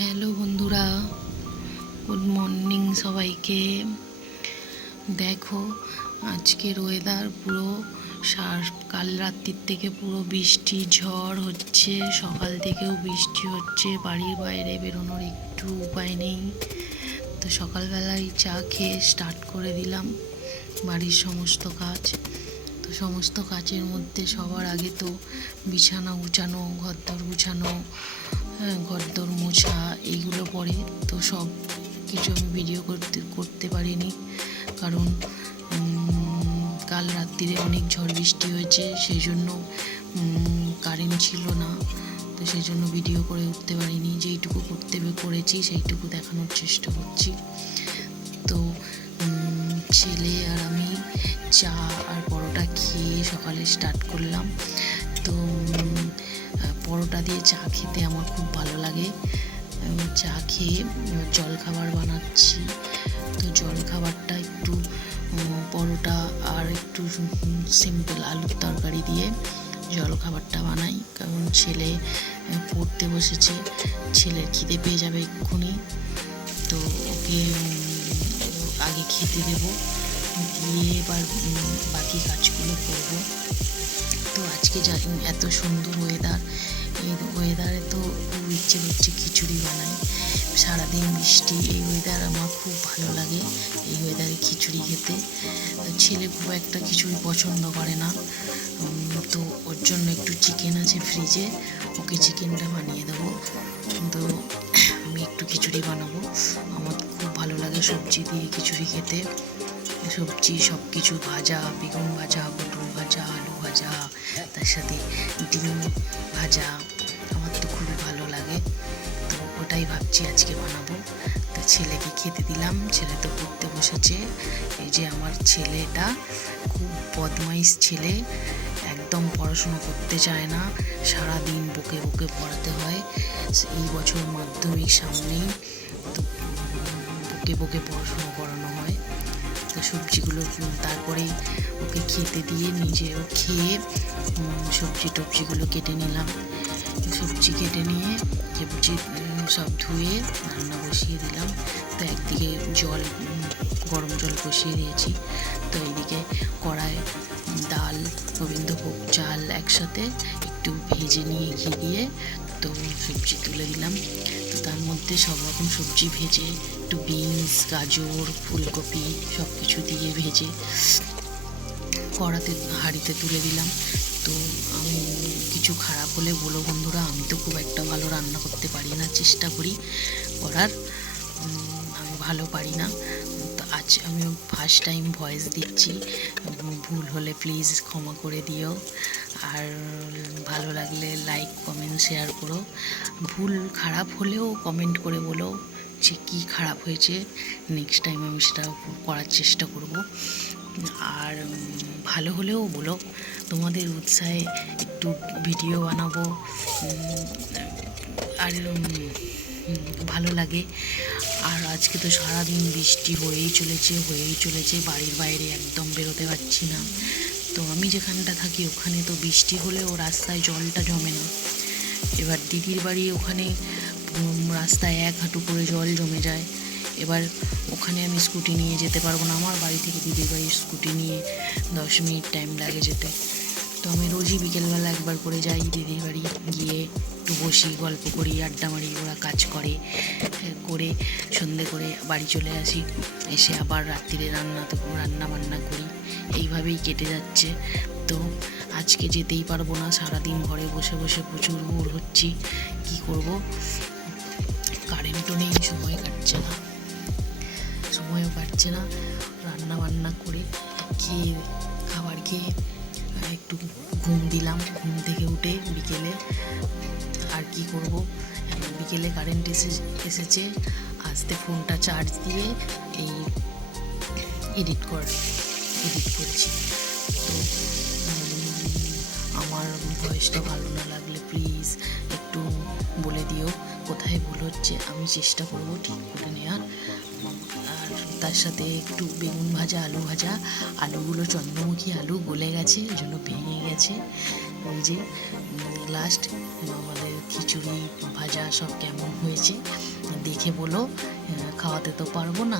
Hello বন্ধুরা, good morning সবাইকে। দেখো আজকের ওয়েদার পুরো কাল রাত্রির থেকে পুরো বৃষ্টি ঝড় হচ্ছে, সকাল থেকেও বৃষ্টি হচ্ছে, বাড়ির বাইরে বেরোনোর একটু উপায় নেই। তো সকালবেলায় চা খেয়ে স্টার্ট করে দিলাম বাড়ির সমস্ত কাজ। তো সমস্ত কাজের মধ্যে সবার আগে তো বিছানা গুছানো, ঘরদোর গুছানো, ঘরদোর মোছা এইগুলো পড়ে। তো সব কিছু আমি ভিডিও করতে পারিনি, কারণ কাল রাত্রিরে অনেক ঝড় বৃষ্টি হয়েছে, সেই জন্য কারেন্ট ছিল না। তো সেই জন্য ভিডিও করে উঠতে পারিনি। যেইটুকু করেছি সেইটুকু দেখানোর চেষ্টা করছি। তো ছেলে আর আমি চা আর পরোটা খেয়ে সকালে স্টার্ট করলাম। তো পরোটা দিয়ে চা খেতে আমার খুব ভালো লাগে। চা খেয়ে জলখাবার বানাচ্ছি। তো জলখাবারটা একটু পরোটা আর একটু সিম্পল আলুর তরকারি দিয়ে জলখাবারটা বানাই, কারণ ছেলে পড়তে বসেছে, ছেলের খিদে পেয়ে যাবে এক্ষুনি। তো ওকে আগে খেতে দেবো, দিয়ে এবার বাকি কাজগুলো করবো। তো আজকে এত সুন্দর ওয়েদার, এই ওয়েদারে তো খুব ইচ্ছে করছে খিচুড়ি বানাই। সারাদিন বৃষ্টি, এই ওয়েদার আমার খুব ভালো লাগে, এই ওয়েদারে খিচুড়ি খেতে। ছেলে খুব একটা খিচুড়ি পছন্দ করে না, তো ওর জন্য একটু চিকেন আছে ফ্রিজে, ওকে চিকেনটা বানিয়ে দেবো। তো আমি একটু খিচুড়ি বানাবো, আমার খুব ভালো লাগে সবজি দিয়ে খিচুড়ি খেতে। সবজি সব কিছু ভাজা, বেগুন ভাজা, পটল ভাজা, আলু ভাজা, তার সাথে ডিম ভাজা, আমার তো খুবই ভালো লাগে। তো ওটাই ভাবছি আজকে বানাবো। তো ছেলেকে খেতে দিলাম, ছেলে তো পড়তে বসেছে। এই যে আমার ছেলেটা খুব বদমাইশ ছেলে, একদম পড়াশুনো করতে চায় না, সারাদিন বকে বকে পড়াতে হয়। এই বছর মাধ্যমিক সামনেই, তো বকে বকে পড়াশুনো করানো হয়। তো সবজিগুলো তারপরে ওকে খেতে দিয়ে নিজেও খেয়ে সবজিগুলো কেটে নিলাম। সবজি কেটে নিয়ে সবজি সব ধুয়ে রান্না বসিয়ে দিলাম। তো একদিকে গরম জল বসিয়ে দিয়েছি, তো এইদিকে কড়ায় ডাল, গোবিন্দভোগ চাল একসাথে একটু ভেজে নিয়ে ঘি দিয়ে তো সবজি তুলে দিলাম। তো তার মধ্যে সব রকম সবজি ভেজে, একটু বিনস, গাজর, ফুলকপি সব কিছু দিয়ে ভেজে হাঁড়িতে তুলে দিলাম। তো আমি কিছু খারাপ হলে বলো বন্ধুরা, আমি তো খুব একটা ভালো রান্না করতে পারি না, চেষ্টা করি করার, আমি ভালো পারি না। তো আজ আমি ফার্স্ট টাইম ভয়েস দিচ্ছি, ভুল হলে প্লিজ ক্ষমা করে দিও। আর ভালো লাগলে লাইক, কমেন্ট, শেয়ার করো। ভুল খারাপ হলেও কমেন্ট করে বলো যে কী খারাপ হয়েছে, নেক্সট টাইম আমি সেটা করার চেষ্টা করব। আর ভালো হলেও বলো, তোমাদের উৎসাহে একটু ভিডিও বানাবো, আর ভালো লাগে। আর আজকে তো সারাদিন বৃষ্টি হয়েই চলেছে, বাড়ির বাইরে একদম বেরোতে পারছি না। তো আমি যেখানটা থাকি ওখানে তো বৃষ্টি হলেও রাস্তায় জলটা জমে না। এবার দিদির বাড়ি ওখানে রাস্তায় 1 হাঁটু করে জল জমে যায়। এবার ওখানে আমি স্কুটি নিয়ে যেতে পারবো না, আমার বাড়ি থেকে দিদির বাড়ির স্কুটি নিয়ে 10 মিনিট টাইম লাগে যেতে। তো আমি রোজই বিকেলবেলা একবার করে যাই দিদির বাড়ি, গিয়ে একটু বসি, গল্প করি, আড্ডা মারি, ওরা কাজ করে সন্ধে করে বাড়ি চলে আসি। এসে আবার রাত্রিরে রান্না বান্না করি, এইভাবেই কেটে যাচ্ছে। তো আজকে যেতেই পারবো না, সারাদিন ঘরে বসে বসে প্রচুর বোর হচ্ছি, কি করব, কারেন্টও নেই, সময়ও কাটছে না। রান্না বান্না করে খাবার খেয়ে একটু ঘুম দিলাম, ঘুম থেকে উঠে বিকেলে আর কি করব, বিকেলে কারেন্ট এসেছে, আসতে ফোনটা চার্জ দিয়ে এই এডিট করছি। তো আমার ভয়েসটা ভালো না লাগলে প্লিজ একটু বলে দিও কোথায় ভুল হচ্ছে, আমি চেষ্টা করব ঠিক করে নেওয়ার। আর তার সাথে একটু বেগুন ভাজা, আলু ভাজা, আলুগুলো চন্দ্রমুখী আলু গলে গেছে, এই জন্য ভেঙে গেছে। ওই যে লাস্ট আমাদের খিচুড়ি ভাজা সব কেমন হয়েছে দেখে বলো, খাওয়াতে তো পারবো না।